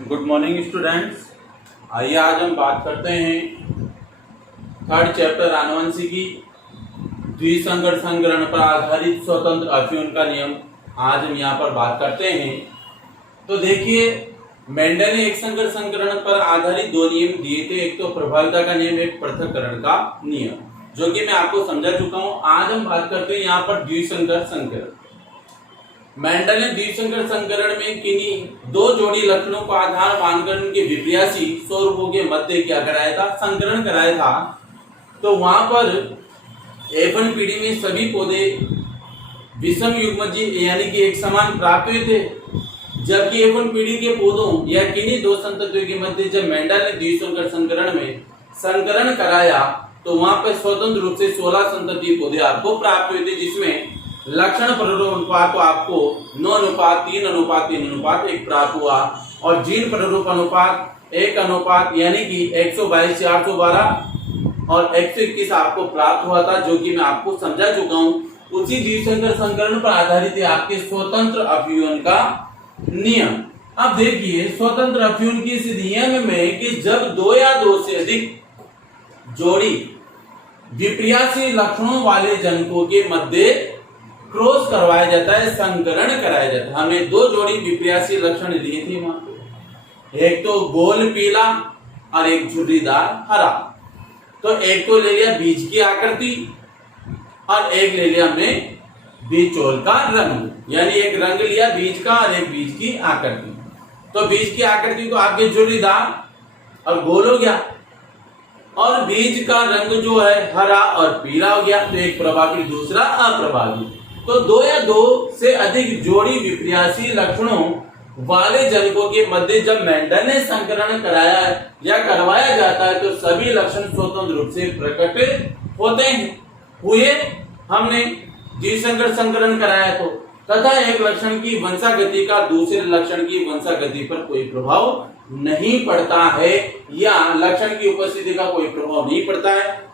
Good morning students. आइए आज हम बात करते हैं थर्ड चैप्टर आनुवंशिकी द्विसंकर संकरण पर आधारित स्वतंत्र अफ्यून का नियम। आज हम यहाँ पर बात करते हैं। तो देखिए, मेंडल ने एक संकर संकरण पर आधारित दो नियम दिए थे, एक तो प्रभाविता का नियम, एक पृथक्करण का नियम, जो कि मैं आपको समझा चुका हूँ। आज हम बात करते हैं यहाँ पर द्विसंकर संकरण। मेंडल ने द्विसंकर संकरण में किन्हीं दो जोड़ी लक्षणों को आधार मानकर उनके विपर्यासी स्वरूपों के मध्य क्या कराया था, संकरण कराया था। तो वहां पर F1 पीढ़ी में सभी पौधे विषम युग्मजीय यानी कि एक समान प्राप्त हुए थे, जबकि F1 पीढ़ी के पौधों या किन्हीं दो संततियों के मध्य जब मेंडल ने द्विसंकर संकरण में संकरण कराया तो वहां पर स्वतंत्र रूप से 16 संतति पौधे आपको प्राप्त हुए थे, जिसमें लक्षण प्ररूप अनुपात तो आपको 9:3:3:1 प्राप्त हुआ और जीन प्ररूप अनुपात 1 यानी कि 122 से 812 और 121 आपको प्राप्त हुआ था, जो कि मैं आपको समझा चुका हूं। उसी द्विसंकर संकरण पर आधारित है आपके स्वतंत्र अफ्यून का नियम। अब देखिए, स्वतंत्र अफ्यून की इस नियम में कि जब दो या दो से अधिक जोड़ी विपर्यासी लक्षणों वाले जनकों के मध्य क्रॉस करवाया जाता है, संकरण कराया जाता है। हमने दो जोड़ी विपर्यासी लक्षण दिए थे वहां पे, एक तो गोल पीला और एक झुर्रीदार हरा। तो एक को ले लिया बीज की आकृति और एक ले लिया हमने बीजोल का रंग, यानी एक रंग लिया बीज का और एक बीज की आकृति। तो बीज की आकृति तो आपके झुर्रीदार और गोल हो गया और बीज का रंग जो है हरा और पीला हो गया। तो एक प्रभावी दूसरा अप्रभावी। तो दो या दो से अधिक जोड़ी विपर्यासी लक्षणों वाले जनकों के मध्य जब मेंडल ने संकरण कराया या करवाया जाता है तो सभी लक्षण स्वतंत्र रूप से प्रकट होते हैं। हुए हमने द्विसंकर संकरण कराया तो तथा एक लक्षण की वंशागति का दूसरे लक्षण की वंशागति पर कोई प्रभाव नहीं पड़ता है या लक्षण की उपस्थिति का कोई प्रभाव नहीं पड़ता है,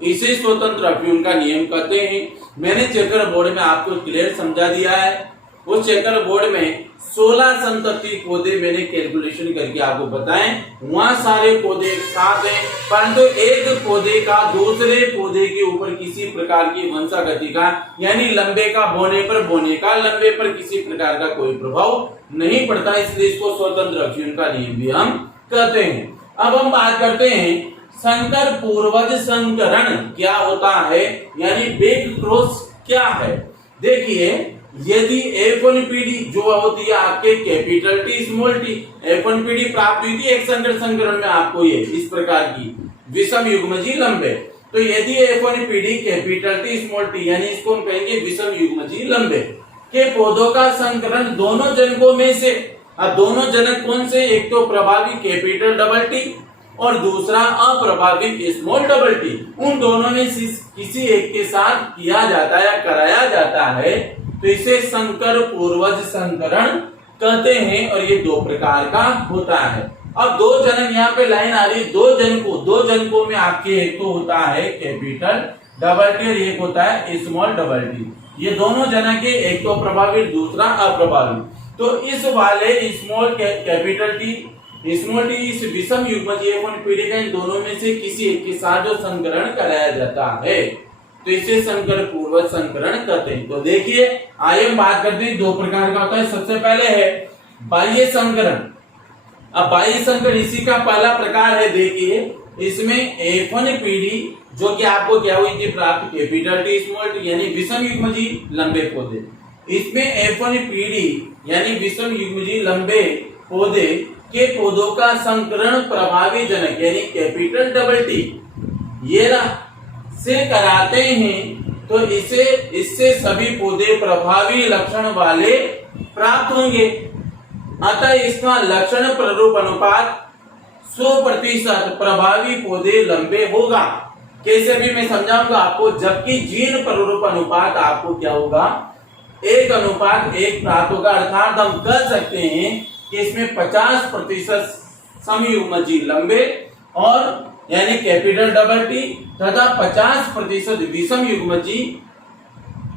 इसे स्वतंत्र अफ्यून का नियम कहते हैं। मैंने चेकर बोर्ड में आपको क्लियर समझा दिया है। उस चेकर बोर्ड में 16 संतति पौधे मैंने कैलकुलेशन करके आपको बताएं। वहां सारे पौधे एक साथ हैं, परंतु एक पौधे का दूसरे पौधे के ऊपर किसी प्रकार की वंशागति का यानी लंबे का बोने का लंबे पर किसी प्रकार का कोई प्रभाव नहीं पड़ता, इसलिए इसको स्वतंत्र अफ्यून का नियम भी हम कहते हैं। अब हम बात करते हैं संकर पूर्वज संकरण क्या होता है, यानी बैक क्रॉस क्या है। देखिए, यदि F1 पीढ़ी जो होती है आपके capital T small T, F1 पीढ़ी प्राप्त हुई थी एक संकर संकरण में आपको ये इस प्रकार की विषम युग्मजीय लंबे। तो यदि F1 पीढ़ी कैपिटल टी स्मॉल टी यानी इसको हम कहेंगे विषम युग्मजीय लंबे के पौधों का संकरण दोनों जनकों में से, अब दोनों जनक कौन से, एक तो प्रभावी कैपिटल डबल टी और दूसरा अप्रभावी स्मॉल डबल टी, उन दोनों में किसी एक के साथ किया जाता है या कराया जाता है तो इसे संकर पूर्वज संकरण कहते हैं। और ये दो प्रकार का होता है। अब दो जनक यहाँ पे लाइन आ रही है, दो जनकों में आपके एक तो होता है कैपिटल डबल टी और एक होता है स्मॉल डबल टी। ये दोनों जनक है, एक तो प्रभावी दूसरा अप्रभावी। तो इस वाले small capital T small T इस विषम युग्मजीय F1 पीढ़ी का इन दोनों में से किसी एक के साथ जो संकरण कराया जाता है तो इसे संकर पूर्वज संकरण कहते हैं। तो देखिए, आइए हम बात करते हैं दो प्रकार का होता है। सबसे पहले है बाह्य संकरण। अब बाह्य संकरण इसी का पहला प्रकार है। देखिए, इसमें F1 पीढ़ी जो कि आपको क्या हुई थी प्राप्त कैपिटल टी स्मॉल टी यानी विषम युग्मजीय लंबे पौधे, इसमें F1 पीढ़ी यानी विषम युग्मजीय लंबे पौधे के पौधों का संकरण प्रभावी जनक यानी कैपिटल डबल टी ये से कराते हैं तो इससे सभी पौधे प्रभावी लक्षण वाले प्राप्त होंगे। अतः इसका लक्षण प्ररूप अनुपात 100% प्रभावी पौधे लंबे होगा। कैसे भी मैं समझाऊंगा आपको। जबकि जीन प्ररूप अनुपात आपको क्या होगा, 1:1 प्राप्त होगा। अर्थात हम कह सकते हैं कि इसमें 50% समयुग्मजीय लंबे और यानी कैपिटल डबल टी तथा 50% विषम युग्मजीय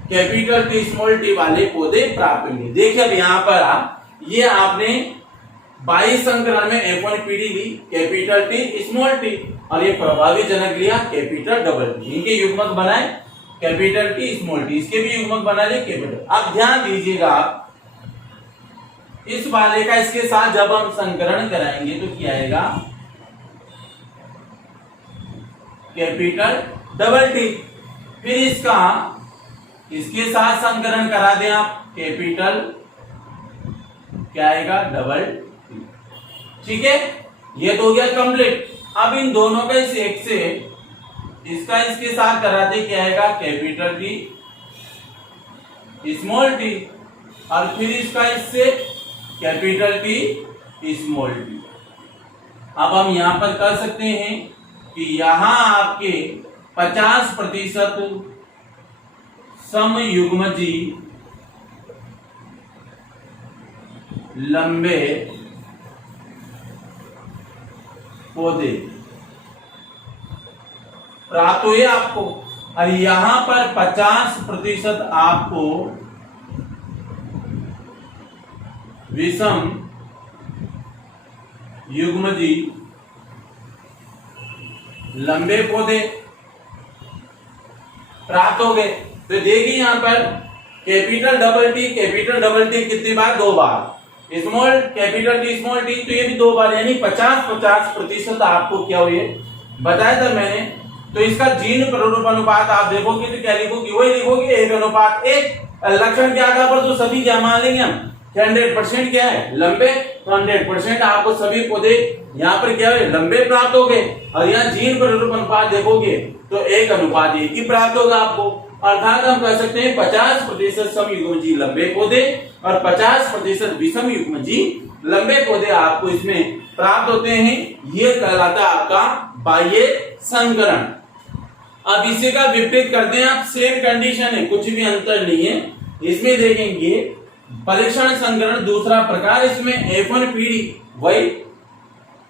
कैपिटल टी स्मॉल टी वाले पौधे प्राप्त होंगे। देखिए अब यहाँ पर ये आपने बाह्य संकरण में F1PD ली कैपिटल टी स्मॉल टी, और ये प्रभावी जनक लिया कैपिटल डबल टी। इनके युग्मक बनाए कैपिटल टी स्मॉल टी, इसके भी युग्मक बना लिए कैपिटल। अब ध्यान दीजिएगा इस वाले का इसके साथ जब हम संकरण कराएंगे तो क्या आएगा, कैपिटल डबल टी। फिर इसका इसके साथ संकरण करा दें आप, कैपिटल क्या आएगा, डबल टी। ठीक है, ये तो हो गया कंप्लीट। अब इन दोनों का इस एक से इसका इसके साथ कराते क्या आएगा, कैपिटल टी स्मॉल टी, और फिर इसका इससे कैपिटल टी स्मॉल टी। अब हम यहां पर कर सकते हैं कि यहां आपके 50% समयुग्मजी लंबे पौधे प्राप्त हुए आपको, और यहां पर 50% आपको विषम युग्मजी लंबे पौधे प्राप्त हो गए। तो देखिए यहां पर कैपिटल डबल टी कितनी बार, 2 बार, small capital T small T तो ये भी 2 बार, यानी 50% आपको क्या हुए बताया था मैंने। तो इसका जीन प्ररूप अनुपात आप देखोगे तो क्या लिखोगे, वही लिखोगे 1:1। लक्षण क्या था पर तो सभी क्या मान लेंगे हम, 100% क्या है, लंबे। तो 100% आपको सभी पौधे यहाँ पर क्या है, लंबे प्राप्त हो गए। और यहाँ जीन प्ररूप अनुपात देखोगे तो 1:1 ही प्राप्त होगा आपको। अर्थात हम कह सकते हैं 50% समयुग्मजी लंबे पौधे और 50% विषम युग्मजी लंबे पौधे आपको इसमें प्राप्त होते हैं। ये कहलाता है आपका बाह्य संकरण। अब इसी का विपरीत करते हैं आप, सेम कंडीशन है, कुछ भी अंतर नहीं है। इसमें देखेंगे परीक्षण संकरण दूसरा प्रकार, इसमें F1PD वही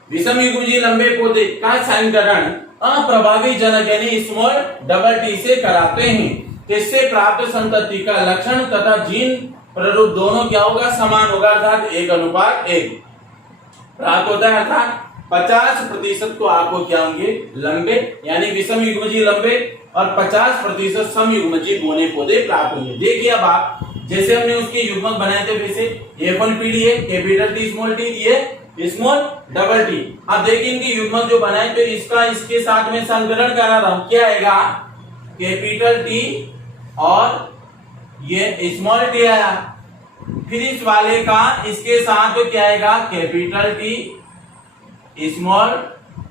विषम युग्मजी लंबे पौधे का संकरण अप्रभावी जनक यानी स्मॉल डबल टी से कराते हैं। इससे प्राप्त संतति का लक्षण तथा जीन प्ररूप दोनों क्या होगा, समान होगा, अर्थात 1:1 प्राप्त होता है। अर्थात 50% को आपको क्या होंगे, लंबे यानी विषम युग्मजी लंबे, और 50% समयुग्मजी बौने पौधे प्राप्त होंगे। देखिए अब आप जैसे हमने उसके युग्मक बनाए थे, वैसे F1PD है कैपिटल टी स्मॉल टी, ये स्मॉल डबल टी। अब देखिए इनके युग्मक जो बनाए तो इसका इसके साथ में संकरण करा रहा हूं, क्या आएगा, कैपिटल टी और ये स्मॉल टी आया। फिर इस वाले का इसके साथ तो क्या आएगा, कैपिटल टी स्मॉल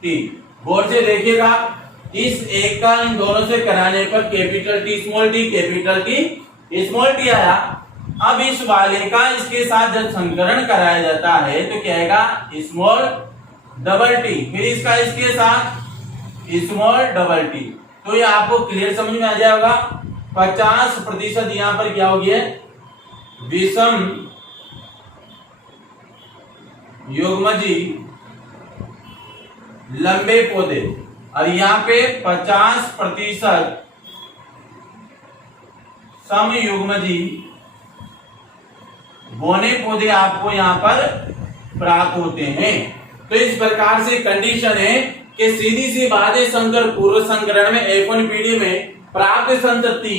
टी। गौर से देखिएगा इस एक का इन दोनों से कराने पर capital T small T, capital T small T आया। अब इस वाले का इसके साथ जब संकरण कराया जाता है तो क्या आएगा, स्मॉल डबल टी, फिर इसका इसके साथ स्मॉल डबल टी। तो ये आपको क्लियर समझ में आ जाएगा। 50% यहां पर क्या हो गया, विषम युग्मजी लंबे पौधे, और यहाँ पे 50% समयुग्मजी बौने पौधे आपको यहाँ पर प्राप्त होते हैं। तो इस प्रकार से कंडीशन है कि सीधी सी बात है, संकर पूर्व संकरण में F1PD में प्राप्त संतति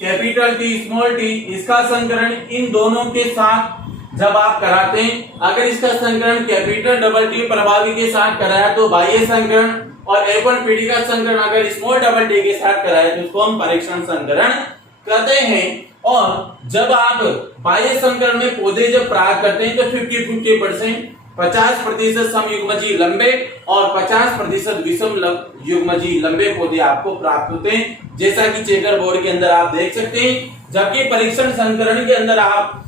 कैपिटल टी स्मॉल टी, इसका संकरण इन दोनों के साथ जब आप कराते हैं, अगर इसका संकरण कैपिटल डबल टी प्रभावी के साथ कराया तो बाह्य संकरण, और F1PD का संकरण अगर स्मॉल डबल टी के साथ कराया तो इसको हम परीक्षण संकरण कहते हैं। और जब आप बाह्य संकरण में पौधे जब प्राप्त करते हैं तो 50-50% 50% समयुग्मजी लंबे और 50% विषम युग्मजी लंबे पौधे आपको प्राप्त होते हैं, जैसा कि चेकर बोर्ड के अंदर आप देख सकते हैं। जबकि परीक्षण संकरण के अंदर आप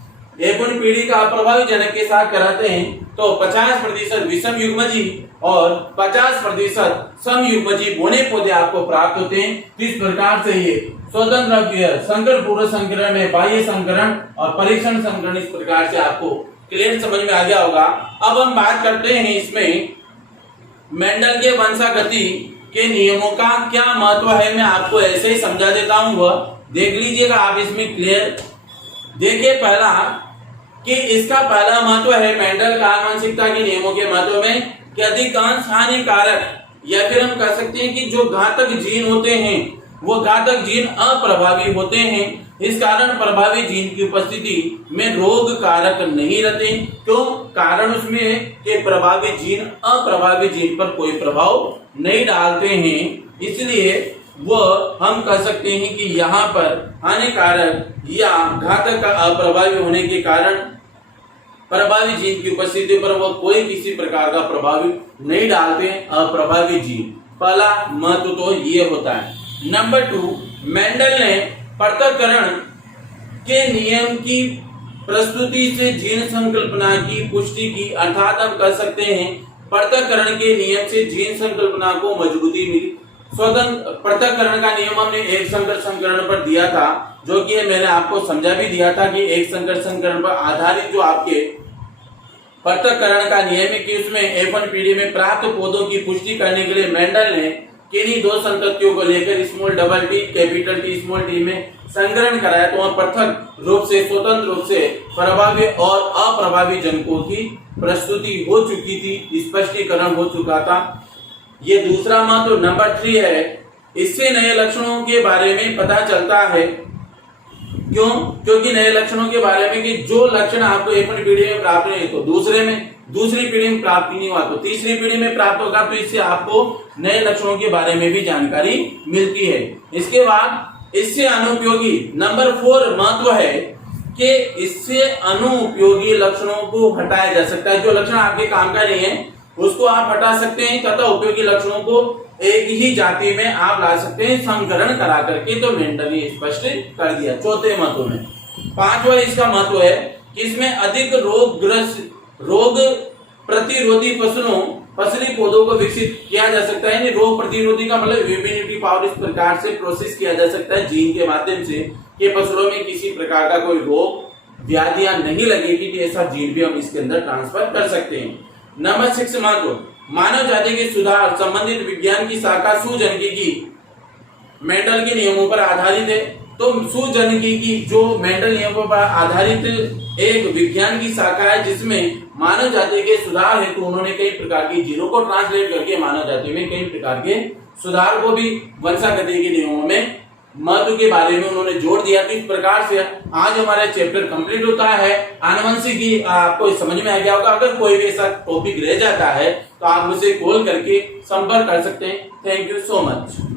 F1PD का अप्रभावी जनक के साथ कराते हैं तो 50% विषम युग्मजी और 50% समयुग्मजी बौने पौधे आपको प्राप्त होते हैं। इस प्रकार से ये स्वतंत्र संकर पूर्व संकरण में बाह्य संकरण और परीक्षण संकरण इस प्रकार से आपको क्लियर समझ में आ गया होगा। अब हम बात करते हैं इसमें मेंडल के वंशागति के नियमों का क्या महत्व है, मैं आपको ऐसे ही समझा देता हूं, वह देख लीजिएगा आप इसमें क्लियर। देखिए पहला कि इसका पहला महत्व है मेंडल का आनुवंशिकता के नियमों के महत्व में कि अधिकांश हानिकारक या फिर हम कह सकते हैं कि जो घातक जीन होते हैं वो घातक जीन अप्रभावी होते हैं। इस कारण प्रभावी जीन की उपस्थिति में रोग कारक नहीं रहते। क्यों? कारण उसमें है कि प्रभावी जीन अप्रभावी जीन पर कोई प्रभाव नहीं डालते हैं, इसलिए वो हम कह सकते हैं कि यहाँ पर हानिकारक या घातक का अप्रभावी होने के कारण प्रभावी जीन की उपस्थिति पर वो कोई किसी प्रकार का प्रभाव नहीं डालते अप्रभावी जीन। पहला महत्व तो ये होता है। नंबर 2, मेंडल ने पृथक्करण के नियम की प्रस्तुति से जीन संकल्पना की पुष्टि की, अर्थात हम कह सकते हैं पृथक्करण के नियम से जीन संकल्पना को मजबूती मिली। स्वतंत्र पृथक्करण का नियम हमने एक संकर संकरण पर दिया था, जो कि मैंने आपको समझा भी दिया था कि एक संकर संकरण पर आधारित जो आपके पृथक्करण का नियम है कि उसमें F1 पीढ़ी में प्राप्त पौधों की पुष्टि करने के लिए मेंडल ने किन्हीं दो संततियों को लेकर small double T capital T small T में संकरण कराया, तो वहां पृथक रूप से स्वतंत्र रूप से प्रभावी और अप्रभावी जनकों की प्रस्तुति हो चुकी थी, स्पष्टीकरण हो चुका था। ये दूसरा महत्व। नंबर 3 है, इससे नए लक्षणों के बारे में पता चलता है। क्यों? क्योंकि नए लक्षणों के बारे में कि जो लक्षण आपको F1 पीढ़ी में प्राप्त नहीं तो दूसरी पीढ़ी में प्राप्त नहीं हुआ तो तीसरी पीढ़ी में प्राप्त होगा, तो इससे आपको नए लक्षणों के बारे में भी जानकारी मिलती है। इसके बाद इससे अनुपयोगी नंबर 4 महत्व है कि इससे अनुपयोगी लक्षणों को हटाया जा सकता है। जो लक्षण आपके काम का नहीं है उसको आप हटा सकते हैं तथा उपयोगी लक्षणों को एक ही जाति में आप ला सकते हैं संकरण करा करके। तो मेंडल ने स्पष्ट कर दिया। चौथे महत्व में 5वां इसका महत्व है कि इसमें अधिक रोग प्रतिरोधी फसली पौधों को विकसित किया जा सकता है। रोग प्रतिरोधी का मतलब इम्यूनिटी पावर इस प्रकार से प्रोसेस किया जा सकता है जीन के माध्यम से कि फसलों में किसी प्रकार का कोई रोग व्याधियां नहीं लगेगी, कि ऐसा जीन भी हम इसके अंदर ट्रांसफर कर सकते हैं। नंबर 6 महत्व, मानव जाति के सुधार संबंधित विज्ञान की शाखा सुजनकी मेंडल के नियमों पर आधारित है। तो सुजनकी जो मेंडल नियमों पर आधारित एक विज्ञान की शाखा है जिसमें मानव जाति के सुधार हेतु उन्होंने कई प्रकार की जीनों को ट्रांसलेट करके मानव जाति में कई प्रकार के सुधार को भी वंशागति के नियमों में महत्व के बारे में उन्होंने जोड़ दिया। तो इस प्रकार से आज हमारा चैप्टर कंप्लीट होता है। आनुवंशिकी आपको समझ में आ गया होगा। अगर कोई भी ऐसा टॉपिक रह जाता है तो आप मुझे कॉल करके संपर्क कर सकते हैं। Thank you so much.